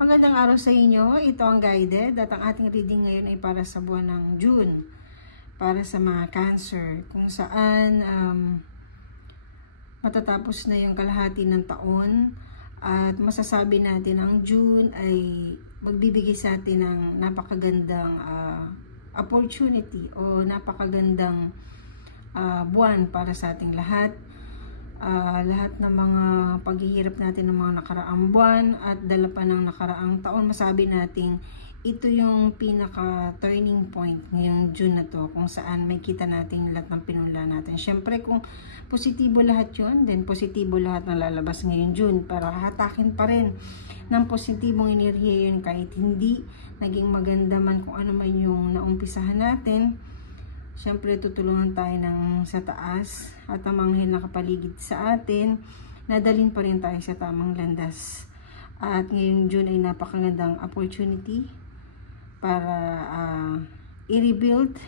Magandang araw sa inyo. Ito ang guided at ang ating reading ngayon ay para sa buwan ng June. Para sa mga Cancer, kung saan matatapos na yung kalahati ng taon at masasabi natin ang June ay magbibigay sa atin ng napakagandang opportunity o napakagandang buwan para sa ating lahat. Lahat ng mga paghihirap natin ng mga nakaraang buwan at dala pa ng nakaraang taon, masabi nating ito yung pinaka turning point ngayong June na to, kung saan may kita natin lahat ng pinunla natin. Syempre kung positibo lahat yun, then positibo lahat ng lalabas ngayong June, para hatakin pa rin ng positibong enerhiya yun kahit hindi naging maganda man kung ano man yung naumpisahan natin. Siyempre, tutulungan tayo ng sa taas at ang mga nakapaligid sa atin, nadalin pa rin tayo sa tamang landas. At ngayong June ay napakagandang opportunity para i-rebuild,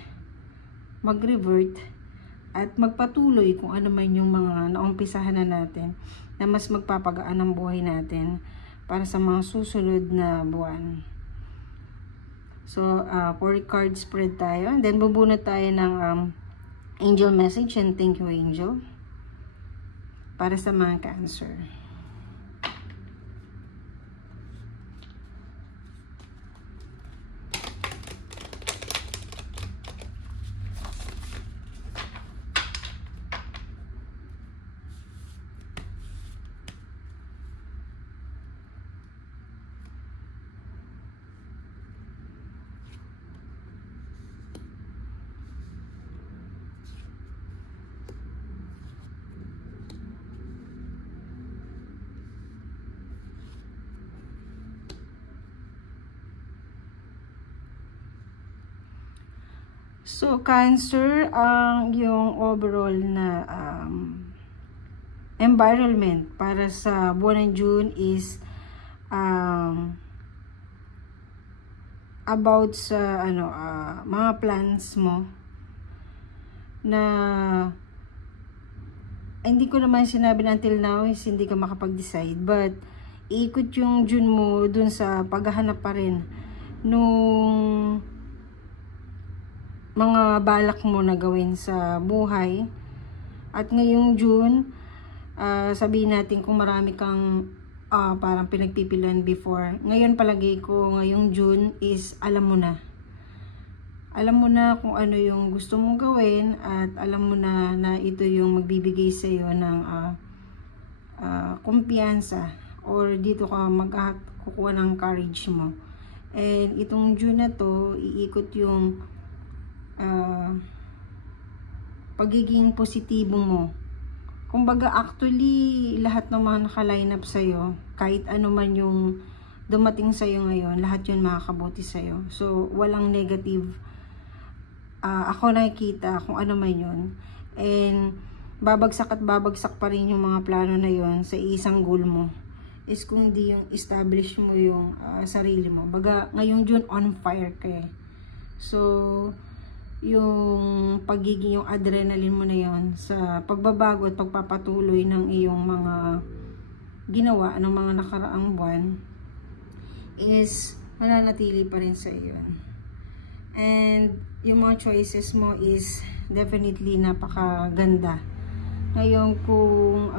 mag-revert, at magpatuloy kung ano man yung mga naumpisahan na natin na mas magpapagaan ang buhay natin para sa mga susunod na buwan. So, 4 card spread tayo. And then, bubunot tayo ng angel message and thank you, angel. Para sa mga Cancer. So, Cancer, ang yung overall na environment para sa buwan ng June is about sa mga plans mo na hindi ko naman sinabi na until now is hindi ka makapag-decide, but iikot yung June mo dun sa paghahanap pa rin nung mga balak mo na gawin sa buhay. At ngayong June, sabihin natin kung marami kang parang pinagpipilan before, ngayon palagi ko ngayong June is alam mo na kung ano yung gusto mong gawin, at alam mo na ito yung magbibigay sa iyo ng kumpiyansa, or dito ka kukuha ng courage mo. And itong June na to, iikot yung pagiging positibo mo. Kumbaga, actually, lahat ng mga naka-line up sa'yo, kahit ano man yung dumating sa'yo ngayon, lahat yun makakabuti sa'yo. So, walang negative. Ako nakikita kung ano man yun. And, babagsak at babagsak pa rin yung mga plano na yun sa isang goal mo. Is kung hindi yung establish mo yung sarili mo. Baga, ngayong June, on fire ka eh. So, yung pagiging, yung adrenaline mo na yon sa pagbabago at pagpapatuloy ng iyong mga ginawa ng mga nakaraang buwan is mananatili pa rin sa iyo. And yung mga choices mo is definitely napakaganda. Ngayon kung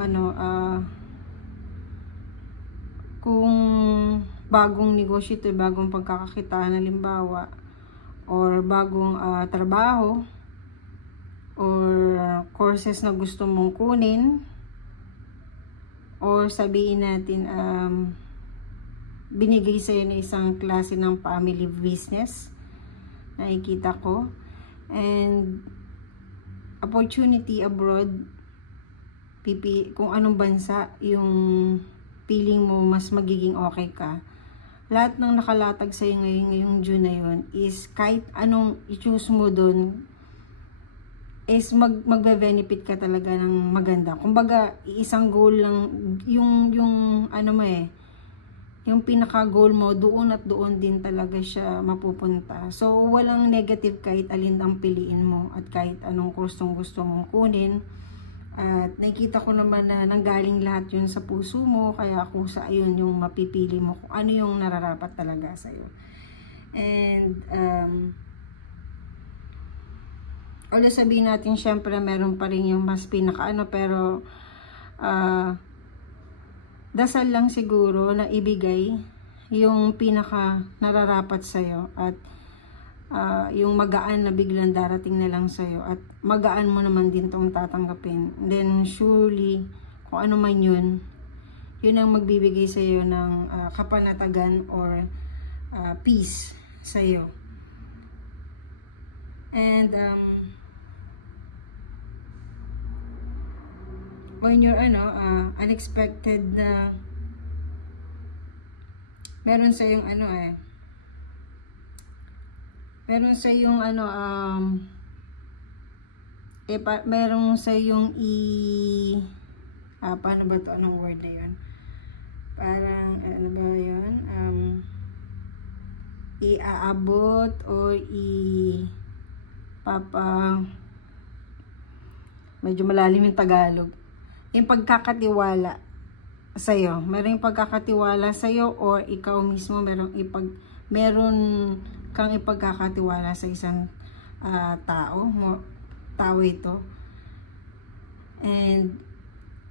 bagong negosyo ito, bagong pagkakakitaan, halimbawa, or bagong trabaho, or courses na gusto mong kunin, or sabihin natin binigay sa'yo na isang klase ng family business, nakikita ko, and opportunity abroad, kung anong bansa yung feeling mo mas magiging okay ka. Lahat ng nakalatag sa'yo ngayong June na yun is kahit anong i-choose mo dun is magbe-benefit ka talaga ng maganda. Kumbaga, isang goal lang, yung pinaka-goal mo, doon at doon din talaga siya mapupunta. So, walang negative kahit alin ang piliin mo at kahit anong gustong mong kunin At nakikita ko naman na nanggaling lahat yun sa puso mo, kaya kung sa ayun yung mapipili mo kung ano yung nararapat talaga sa'yo. And, although sabihin natin, syempre, meron pa rin yung mas pinakaano, pero, dasal lang siguro na ibigay yung pinaka nararapat sa'yo, at yung magaan na biglang darating na lang sa'yo, at magaan mo naman din tong tatanggapin. Then surely kung ano man yun ang magbibigay sa'yo ng kapanatagan or peace sa'yo. And when you're unexpected na meron sa'yong meron sa yung meron sa yung paano ba to, anong word na yun, parang ano ba yun, iaabot o medyo malalim yung Tagalog, yung pagkakatiwala sa'yo, meron yung pagkakatiwala sa'yo, or ikaw mismo meron kang ipagkakatiwala sa isang tao ito, and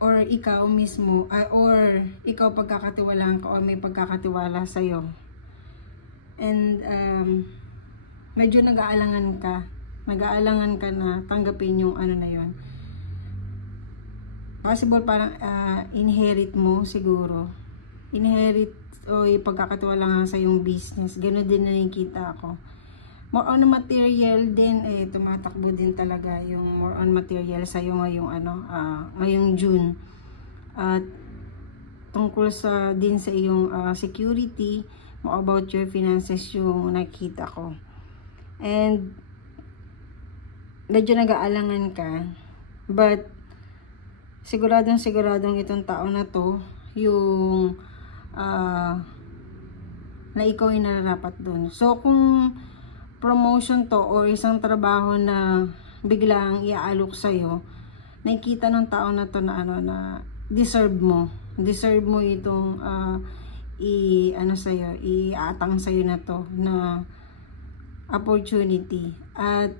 or ikaw mismo or ikaw pagkakatiwalaan ka, o may pagkakatiwala sa iyo, and medyo nag-aalangan ka na tanggapin yung na yon. Possible parang inherit mo siguro, o ipagkakatiwala nga sa yung business. Gano'n din na nakikita ako. More on material din, tumatakbo din talaga yung more on material sa yung ngayong June. At tungkol din sa iyong security, more about your finances yung nakikita ko. And medyo nag-aalangan ka, but siguradong itong taon na to yung na ikaw ay nararapat dun. So kung promotion to or isang trabaho na biglang iaalok sa'yo, nakikita ng tao na to na na deserve mo itong iatang sa'yo na to na opportunity. At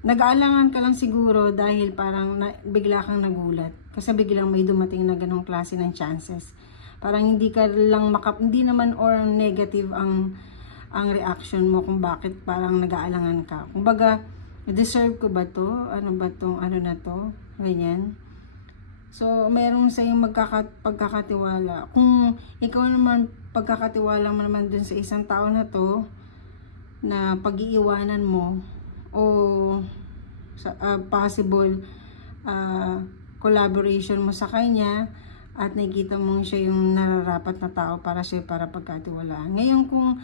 nag-aalangan ka lang siguro dahil parang bigla kang nagulat kasi biglang may dumating na ganong klase ng chances. Parang hindi ka lang hindi naman or negative ang reaction mo kung bakit parang nag-aalangan ka. Kumbaga, deserve ko ba to? Ano ba tong na to? Ganyan. So, mayroong sa yung pagkakatiwala. Kung ikaw naman pagkakatiwala mo naman dun sa isang tao na to, na pag-iiwanan mo o possible collaboration mo sa kanya, at nakikita mong siya yung nararapat na tao para pagkatiwalaan. Ngayon kung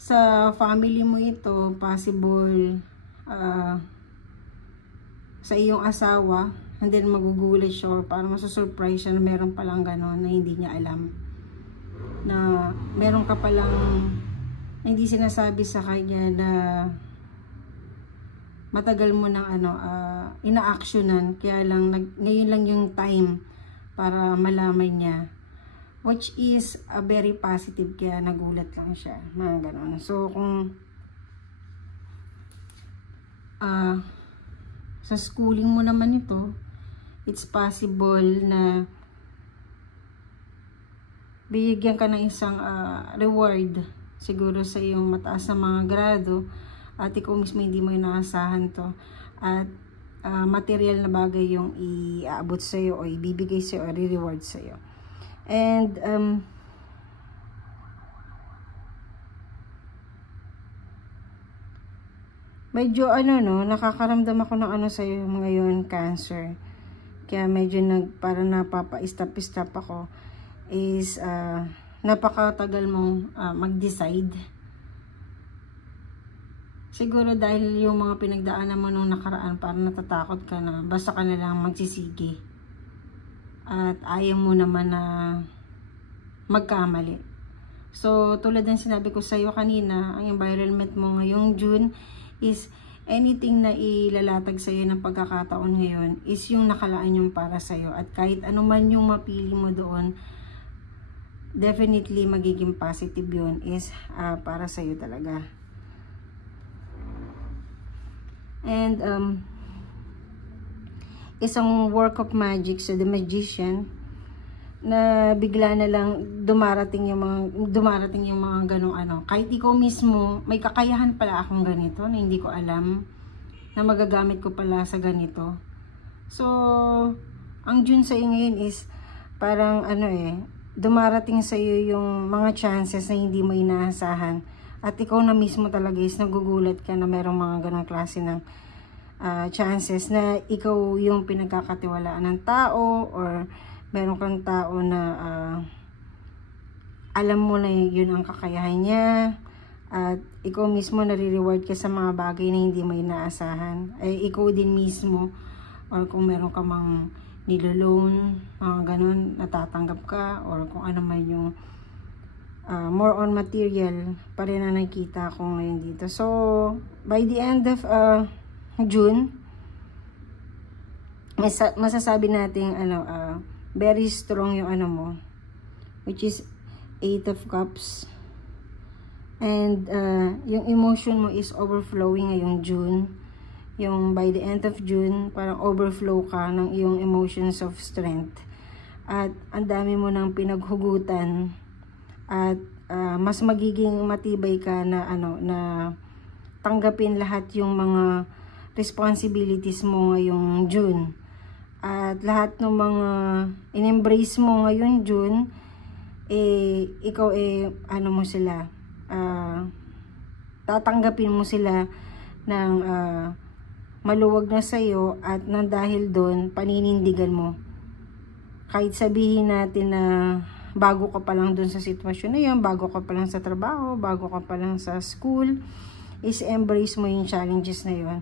sa family mo ito, possible sa iyong asawa, and then magugulat siya or parang masusurprise siya na meron palang gano'n na hindi niya alam. Na meron ka palang hindi sinasabi sa kanya na matagal mo nang ina-actionan, kaya lang ngayon lang yung time para malaman niya, which is a very positive, kaya nagulat lang siya, mga gano'n. So kung sa schooling mo naman ito, it's possible na bigyan ka ng isang reward siguro sa iyong mataas na mga grado, at ikaw mismo hindi mo inaasahan to, at material na bagay yung iaabot sa iyo o ibibigay sa iyo o i-reward sa iyo. And medyo nakakaramdam ako ng sa iyo ngayon, Cancer. Kaya medyo para napapa-stop ako is napakatagal mong mag-decide. Siguro dahil yung mga pinagdaanan mo nung nakaraan, parang natatakot ka na basta ka na lang magsisigi. At ayaw mo naman na magkamali. So, tulad ng sinabi ko sa iyo kanina, ang environment mo ngayong June is anything na ilalatag sa'yo ng pagkakataon ngayon is yung nakalaan yung para sa'yo. At kahit ano man yung mapili mo doon, definitely magiging positive yun is para sa'yo talaga. And isang work of magic sa The Magician, na bigla na lang dumarating yung mga ganong ano. Kahit ikaw mismo, may kakayahan pala akong ganito na hindi ko alam na magagamit ko pala sa ganito. So, ang June sa iyo ngayon is parang dumarating sa iyo yung mga chances na hindi mo inaasahan. At ikaw na mismo talaga is nagugulat ka na merong mga ganong klase ng chances na ikaw yung pinagkakatiwalaan ng tao, or meron kang tao na alam mo na yun ang kakayahan niya, at ikaw mismo nare-reward ka sa mga bagay na hindi mo inaasahan. Ikaw din mismo, or kung meron ka mang niloloan, mga ganun, natatanggap ka, or kung ano man yung more on material pa rin na nakita ko ngayon dito. So, by the end of June, masasabi natin very strong yung mo, which is 8 of Cups, and yung emotion mo is overflowing ngayong June. Yung by the end of June, parang overflow ka ng iyong emotions of strength, at ang dami mo nang pinaghugutan, at mas magiging matibay ka na na tanggapin lahat yung mga responsibilities mo ngayong June. At lahat ng mga in-embrace mo ngayon June, ikaw mo sila, tatanggapin mo sila ng maluwag na sa'yo, at nang dahil doon, paninindigan mo. Kahit sabihin natin na bago ka pa lang doon sa sitwasyon na yun, bago ka pa lang sa trabaho, bago ka pa lang sa school, is embrace mo yung challenges na yun.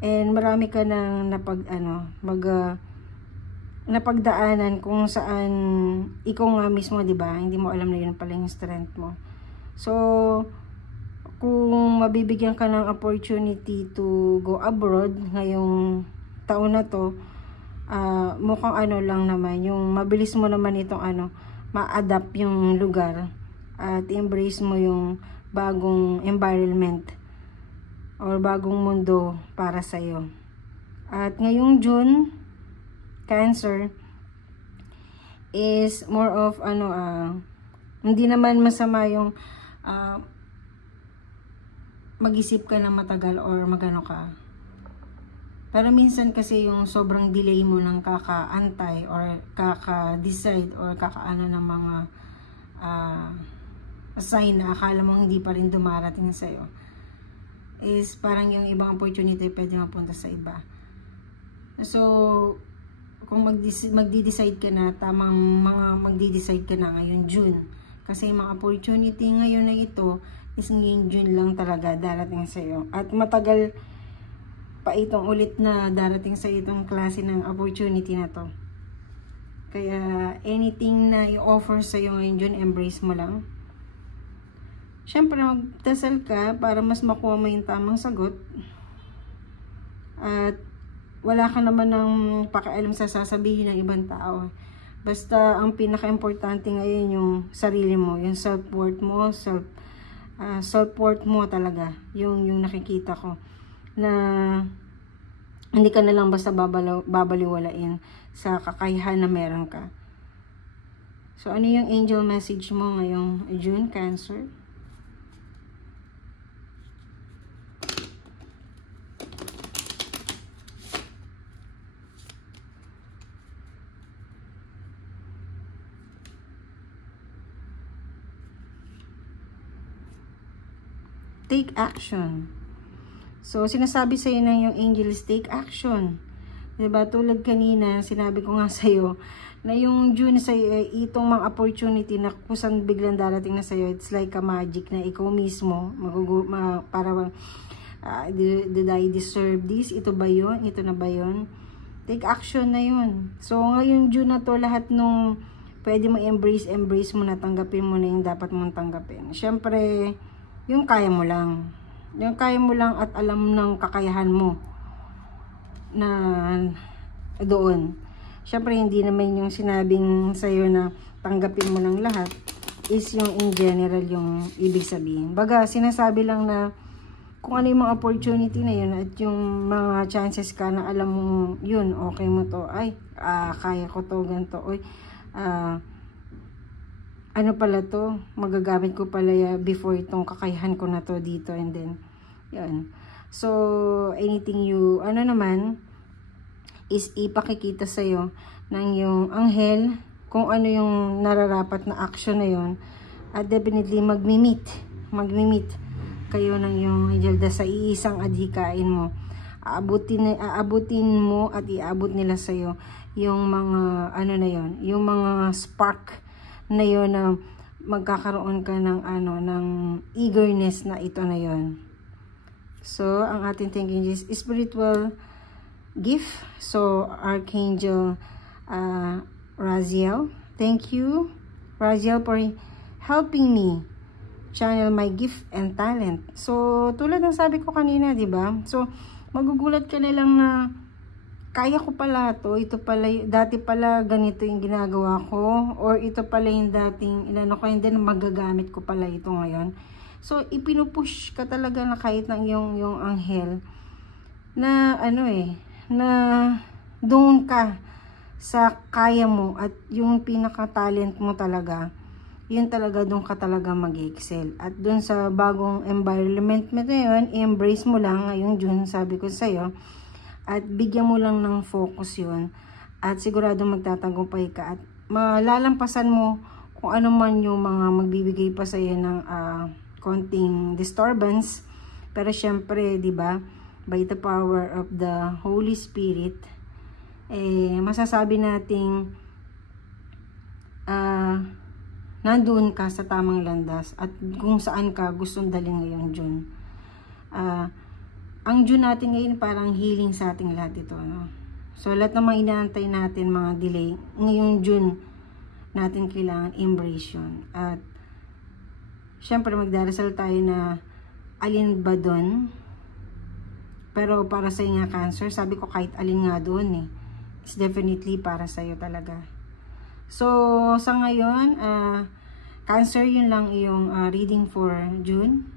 And marami ka nang napagdaanan kung saan ikaw nga mismo, di ba, hindi mo alam na yun pala yung strength mo. So, kung mabibigyan ka ng opportunity to go abroad ngayong taon na to, mukhang lang naman, yung mabilis mo naman itong ma-adapt yung lugar, at embrace mo yung bagong environment or bagong mundo para sa'yo. At ngayong June, Cancer, is more of hindi naman masama yung mag-isip ka na matagal or magano ka. Pero minsan kasi yung sobrang delay mo ng kaka-antay or kaka-decide or kaka-ano ng mga sign na akala mo hindi pa rin dumarating sa'yo, is parang yung ibang opportunity pwede mapunta sa iba. So, kung magdi-decide ka na, magdi-decide ka na ngayon June. Kasi yung mga opportunity ngayon na ito, is ngayon June lang talaga darating sa'yo. At matagal pa itong ulit na darating sa itong klase ng opportunity na to. Kaya, anything na i-offer sa'yo ngayon June, embrace mo lang. Siyempre, magdasal ka para mas makuha mo yung tamang sagot. At wala ka naman ng pakialam sa sasabihin ng ibang tao. Basta ang pinaka-importante ngayon yung sarili mo, yung self-worth mo, self-worth mo talaga. Yung nakikita ko na hindi ka na lang basta babaliwalain sa kakayahan na meron ka. So, ano yung angel message mo ngayong June, Cancer? Take action. So, sinasabi sa'yo ng yung angels, take action. Diba? Tulad kanina, sinabi ko nga sa'yo, na yung June sa'yo, itong mga opportunity na kusang biglang darating na sa'yo, it's like a magic na ikaw mismo, parang, did I deserve this? Ito ba yun? Ito na ba yun? Take action na yun. So, ngayong June na to, lahat nung pwede mo embrace mo na, tanggapin mo na yung dapat mong tanggapin. Siyempre, yung kaya mo lang. Yung kaya mo lang at alam ng kakayahan mo na doon. Syempre, hindi naman yung sinabing sa'yo na tanggapin mo lang lahat is yung in general yung ibig sabihin. Baga, sinasabi lang na kung ano yung mga opportunity na yun at yung mga chances ka na alam mo yun, okay mo to, ay, kaya ko to, ganito, oy, ano pala to, magagamit ko pala before itong kakayahan ko na to dito, and then, yun. So, anything you, ano naman, is ipakikita sa'yo ng yung anghel, kung ano yung nararapat na action na yun, at definitely magmi-meet kayo ng yung Imelda sa iisang adhikain mo. Aabutin mo at iabot nila sa'yo yung mga, ano na yon, yung mga spark na yon na magkakaroon ka ng, ano, ng eagerness na ito na yon. So, ang ating thinking is spiritual gift. So, Archangel Raziel, thank you, Raziel, for helping me channel my gift and talent. So, tulad ng sabi ko kanina, di ba? So, magugulat ka na lang na kaya ko pala to, ito pala, dati pala ganito yung ginagawa ko, or ito pala yung dating inano ko, and then magagamit ko pala ito ngayon. So, ipinupush ka talaga na kahit ng yung anghel na ano na doon ka sa kaya mo at yung pinaka-talent mo talaga, yun talaga doon ka talaga mag-excel. At doon sa bagong environment mo na yun, embrace mo lang ngayong June, sabi ko sa'yo, at bigyan mo lang ng focus yun, at sigurado magtatagumpay ka at malalampasan mo kung ano man yung mga magbibigay pa sa'yo ng konting disturbance. Pero syempre, di ba, by the power of the Holy Spirit, masasabi nating nandoon ka sa tamang landas at kung saan ka gustong dalhin ngayon June. Ang June natin ngayon parang healing sa ating lahat ito, no? So, lahat ng mga inaantay natin, mga delay, ngayong June natin kailangan embrace yun. At syempre magdarasal tayo na alin ba doon, pero para sa nga Cancer, sabi ko kahit alin nga doon it's definitely para sa'yo talaga. So, sa ngayon, Cancer, yun lang yung reading for June.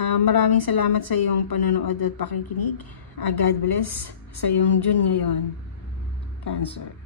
Maraming salamat sa iyong panonood at pakikinig. God bless sa iyong June ngayon, Cancer.